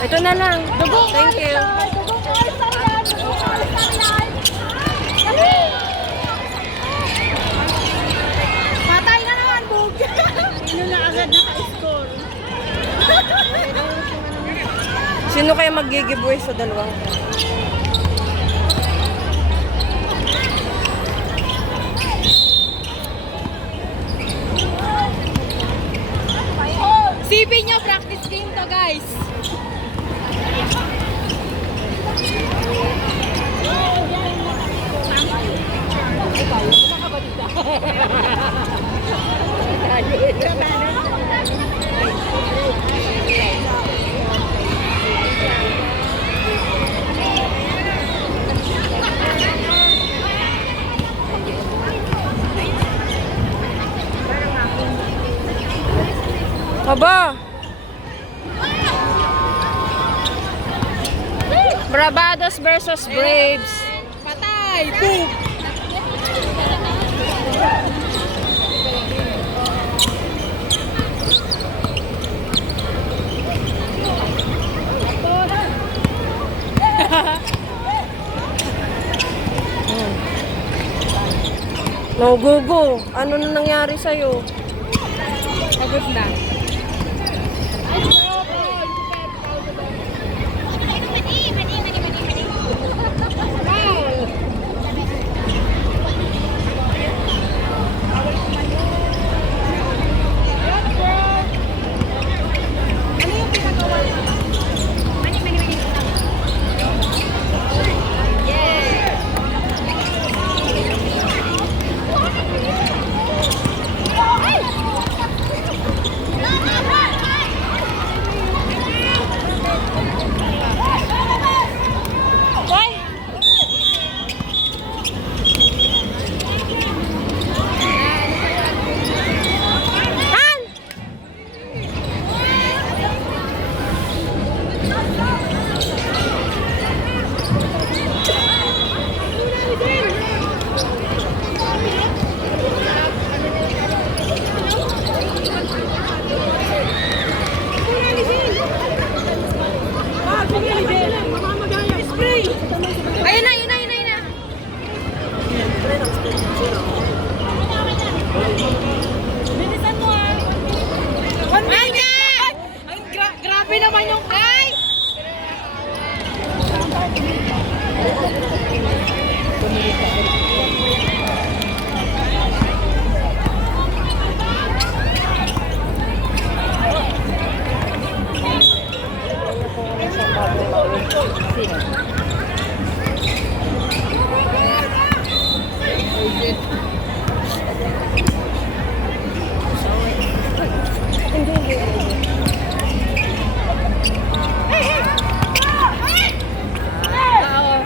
Ito na lang. Thank you. Patay na naman, Bug. Sino na agad naka-score? Sino kaya mag-giveaway sa dalawang? CB nyo, practice game to, guys. Aba! Bravados versus Braves. Patay! Boom! No, Gugu. Ano na nangyari sa'yo? Pagod na. Ayun na, yun na, yun na, yun na. Bilisan mo ah. 1 minute! Ay, grabe naman yung ay!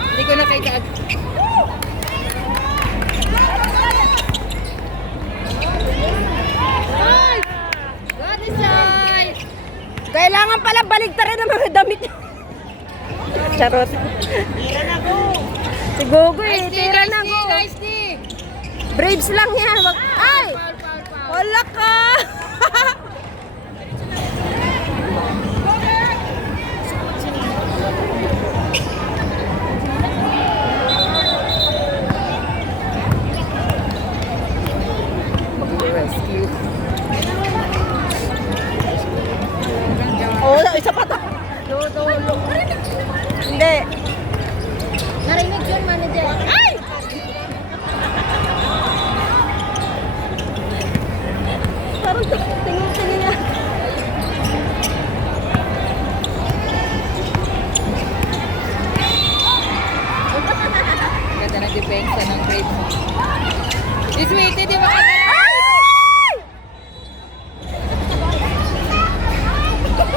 Hindi ko na kay Dad. Ay! God is right! Kailangan pala baligtarin ang mga damit niyo. Charot. Tira na go! Si Gugu eh. Tira na go. Nice D! Braves lang yan. Wag... Ay! Wala ka! Rescue. Oh, isa pa to. No. Hindi. Narinig yun, manager. Ay! Parang tingin niya. Ganda ng depensa ng Braves. Iswiti, di ba?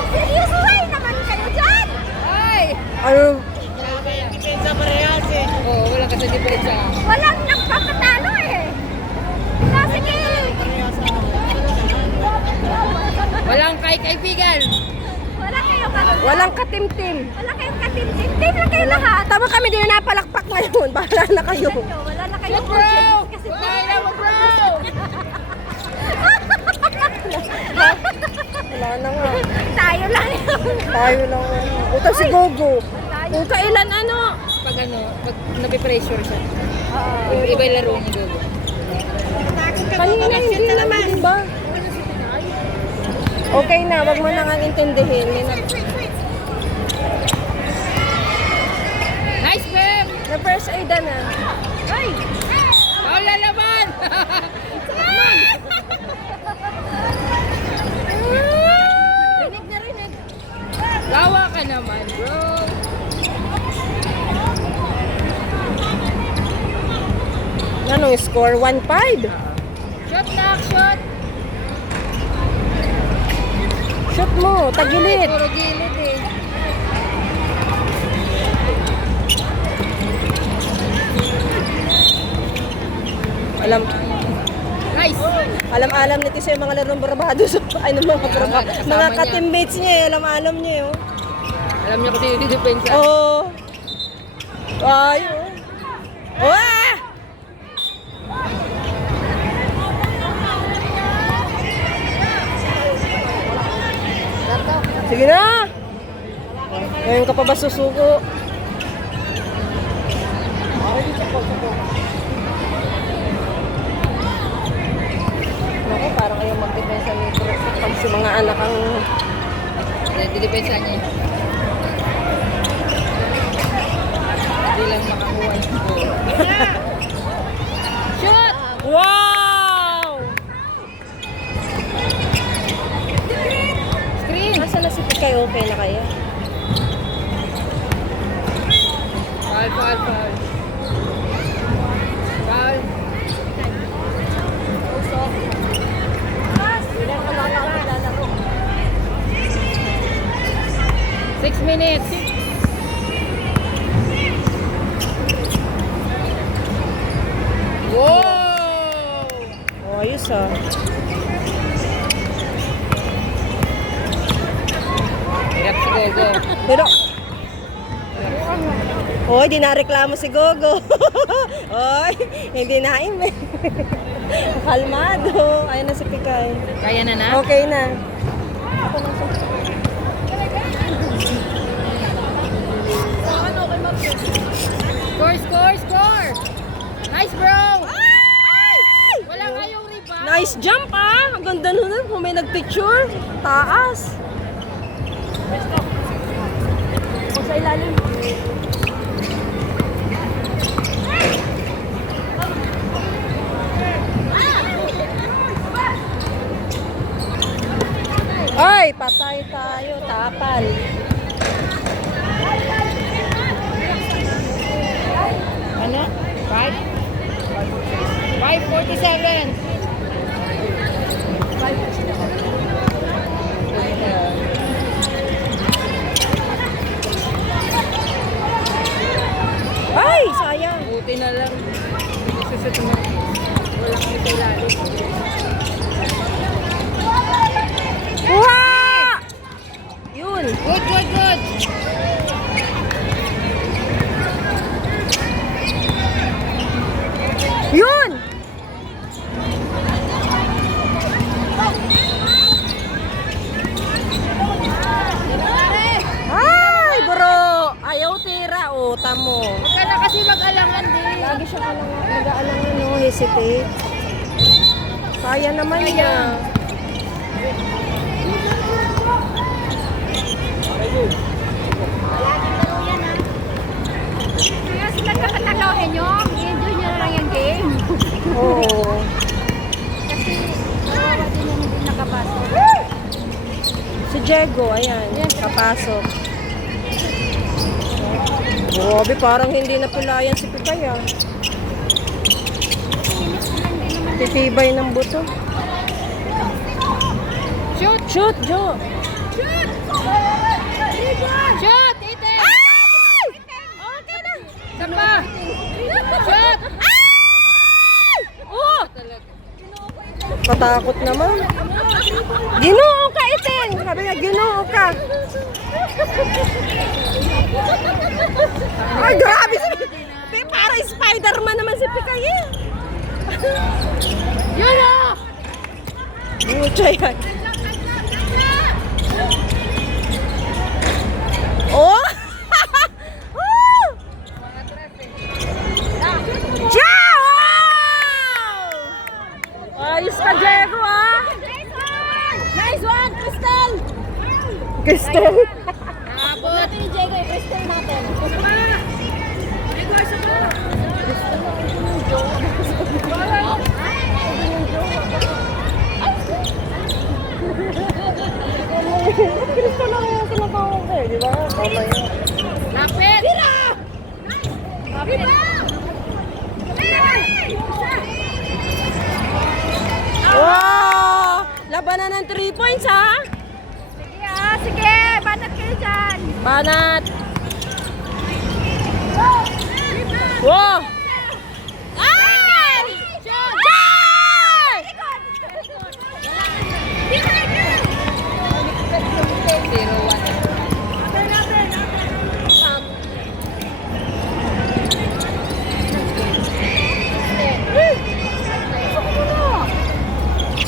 Seryoso naman kayo dyan! Ay! Ano? Depensa parehas eh. Oo, wala ka sa depensa. Walang nagpapatalo eh! Sige! Walang kaibigan. Wala kayong katim. Walang katimtim. Wala kayong katim. Team lang kayo lahat. Tama kami din na napalakpak ngayon. Bahala na kayo. Wala na kayong Bro! audience. Kasi Kaya mo, bro! Wala na nga. tayo lang. Tayo lang. Utang si Gogo. Kung kailan Pag napipressure siya. Iba yung laro ni Gogo. kanina hindi naman, diba? Okay na, wag mo na nga intindihin. Nice, Bem! Na first aid na. Ay! Oh, lalaban! Rinig na rinig. Lawa ka naman, bro. Anong score? 1-5. Shot na, shot! Shoot mo, tagilid. Puro gilid eh. Nice! Alam nito sa mga larong barbados. Ay, ng mga barbados. kasama Mga niya. ka-teammates niya, alam niya yun. Alam niyo kasi yung depensa. Oo. Ay, oh. Ah! Sige na! Ngayon ka pa ba susuko? Naku, parang ayaw magdepensa nito. Pag si mga anak ang... Depensa niya. Hindi lang makakuha yung goal. Shoot! Wow! Screen! Nasa na si Pikay? Okay na kaya? Foul, foul, foul. Foul. 6 minutes. Wow! Oh, ayos ah. Hirap si Gogo. Pero... Hoy, di na reklamo si Gogo. Hoy, hindi na ime. Kalmado. Ayun na si Pikay. Kaya na na? Okay na. Score, score, score! Nice, bro! Wala kayong rebound. Nice jump ah! Ang ganda nun kung may nagpicture. Taas. O sa ilalim. Ay, patay tayo. Tapal. Ano? 5:47. Ay, sayang. Buti na lang. Susut mo. Wala kami sa ilalim. Kuha! Yun. Good, good, good. Yun! Ay, bro! Ayaw tira, oh, tamo. Huwag ka na kasi mag-alangan din. Lagi siya nag-aalangan, no? Hesitate. Kaya naman niya. Kaya sila kakatagawin nyo, i-enjoy nyo na lang yung game. Oo. Kasi kawawa din yung hindi nakapasok. Si Diego, ayan, kapasok. Grabe, parang hindi napulayan si Pikay, ah. Titibay ng buto. Shoot! Shoot, Jo! Shoot! Shoot! Ite! Ay! Okay na! Sapa! Shoot! Oh! Patakot naman. Ginoo ka, Iting! Sabi nga, ginoo ka. Ay, grabe si Pikay. Para Spider-Man naman si Pikay, eh. Yun o! Mucha yan. Crystal. Abot. Natin yung Jego, yung crystal natin. Isa pa! Jego, isa pa! Crystal lang yung tinatawag ko eh, di ba? Tama yun. Lapit! Tira! Lapit! Wow! Labanan ng 3 points ha? Sige ah, sige. Banat kayo dyan. Banat! Wow! Ay!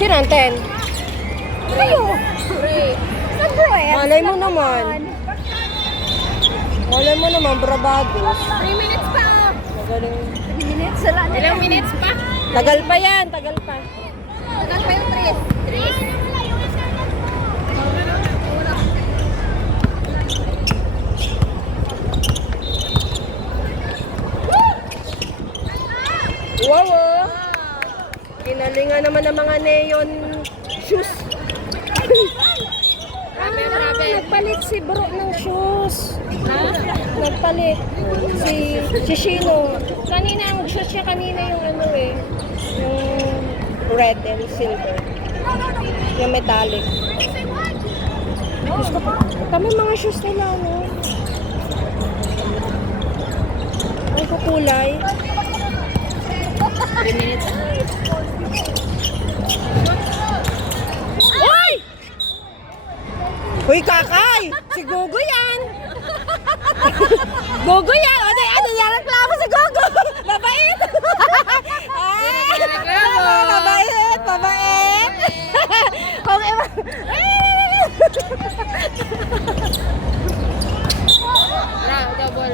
Sino ang 10? Kayo. Saan bro eh? Malay mo naman. Malay mo naman, brabados. 3 minutes pa. Magaling. 3 minutes? Sala na. Ilang minutes pa? Tagal pa yan, tagal pa. Tagal pa yung 3. Wow! Oh. Kinalingan naman ng mga neon shoes. Nagpalit si bro ng shoes. Nagpalit. Si Shino. Kanina ang shoes niya kanina yung ano eh. Yung red and silver. Yung metallic. Gusto ko. Kami mga shoes nila, no? Ang kukulay. 3 minutes. Hoy! Hoy, kakay! Si Gogo yan! Gogo yan! Ano yan? Reklamo si Gogo! Mabait! Mabait! Mabait! Kung iba... Double.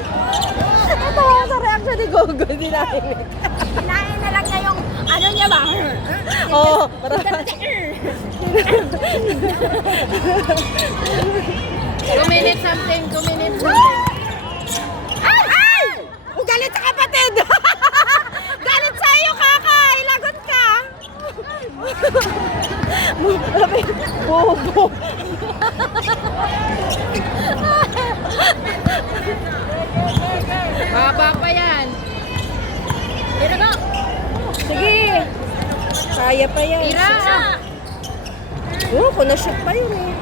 Ito sa reaction ni Gogo. Hindi namin. Kinain na lang niya yung ano niya ba? Oo. 2 minutes something, 2 minutes something. Ay! Ay! Ang galit sa kapatid! Galit sa iyo, kakay! Lagot ka! Bobo! Baba pa yan. Dito go. Sige! Kaya pa yan. Tira! Oo, kung na-shoot pa yun eh.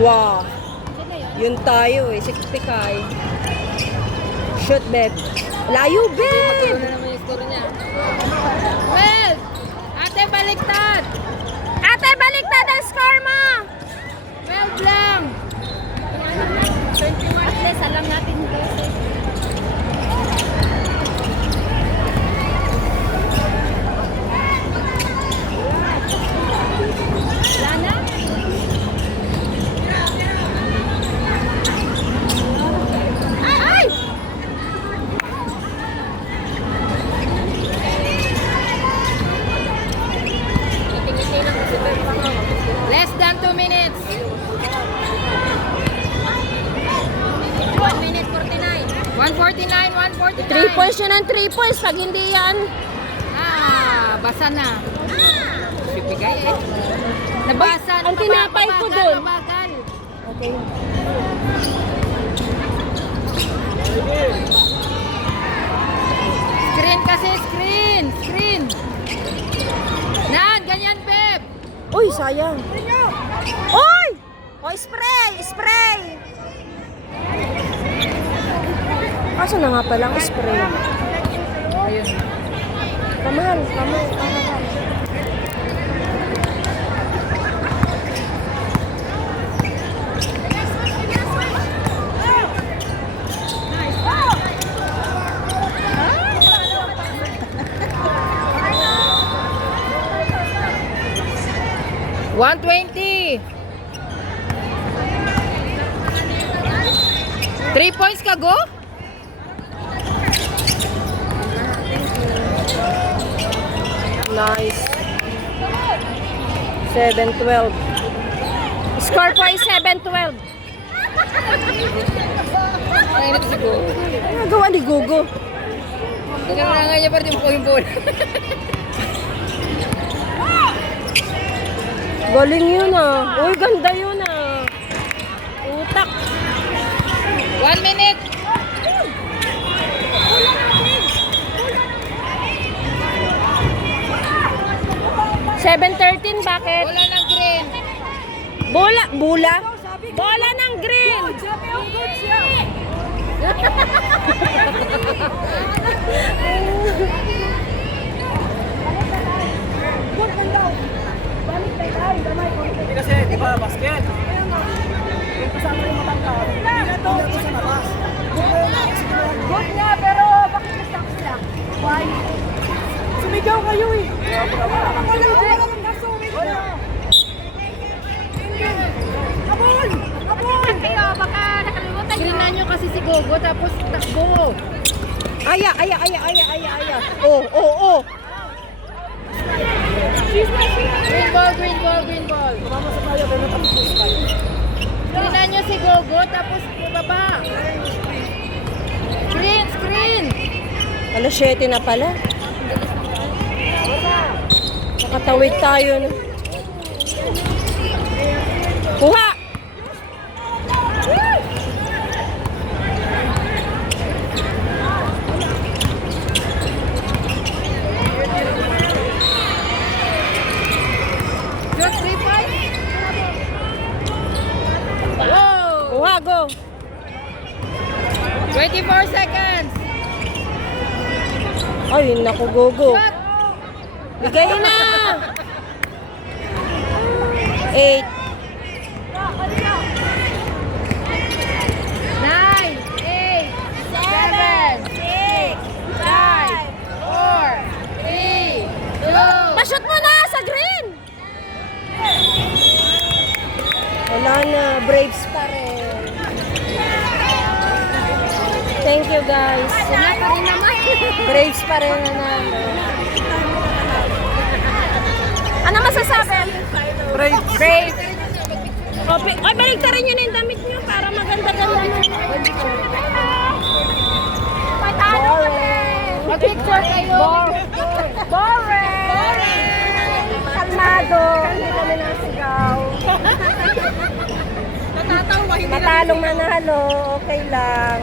Wow! Yun tayo eh, si Pikay. Shoot, Beb. Layo, Beb! Ano naman yung score niya? Well, ate baliktad. Ate, baliktad ang score mo. 12 lang. 21. At least, alam natin kasi. Wala na? Ay! Less than 2 minutes. 1 minute 49. 149, 149. 3 points yun ang 3 points. Pag hindi yan, Basa na. Sipigay eh. Nabasa. Ang tinapay ko dun. Nabagal. okay. Screen kasi, screen. Screen. Yan, ganyan, Beb. Uy, sayang. Uy! Oh, spray! Spray! Kaso na nga palang spray. Ayun. Kamahal, kamahal, kamahal. $120. 3 points ka, go? Nice. 7-12. Score po ay 7-12. Ay, ito si Go. Ano nagawa ni Gugo? Tinanangan niya pa rin yung bola. Galing yun ah. Uy, ganda yun ah. Utak. 1 minute. $7.13, bakit? Bola ng green. Bola? Bola? Bola ng green! Kasi, di ba, basket? Yung kasama yung matangka, hindi sa labas. Good nga, pero bakit na-stop sila? Why? Sumigaw kayo eh! Kayo, baka nakalimutan nyo. Tingnan nyo kasi si Gogo, tapos takbo. Aya, aya, aya, aya, aya, aya. Oh, oh, oh. Green ball, green ball, green ball. Tumama sa tayo, pero natapos tayo. Tingnan niyo si Gogo, tapos baba. Screen, screen. Alas 7 na pala. Nakatawid tayo. No? Kuha! Just 3 points. Wow. Kuha, go! 24 seconds. Ay, naku, Gogo. Bigay na! 8. 9, 8, 7, 6, 5, 4, 3, 2. Pashoot mo na sa green! Wala na, Braves pa rin. Thank you guys. Wala pa rin naman. Braves pa rin na Ano masasabi? Brave! Braves. Ay, baligtarin nyo na yung damit nyo para maganda-ganda na. Patalo ka Mag-picture kayo. Boring! Kalmado. Hindi kami nasigaw. Natatawa, hindi Matalong manalo, okay lang.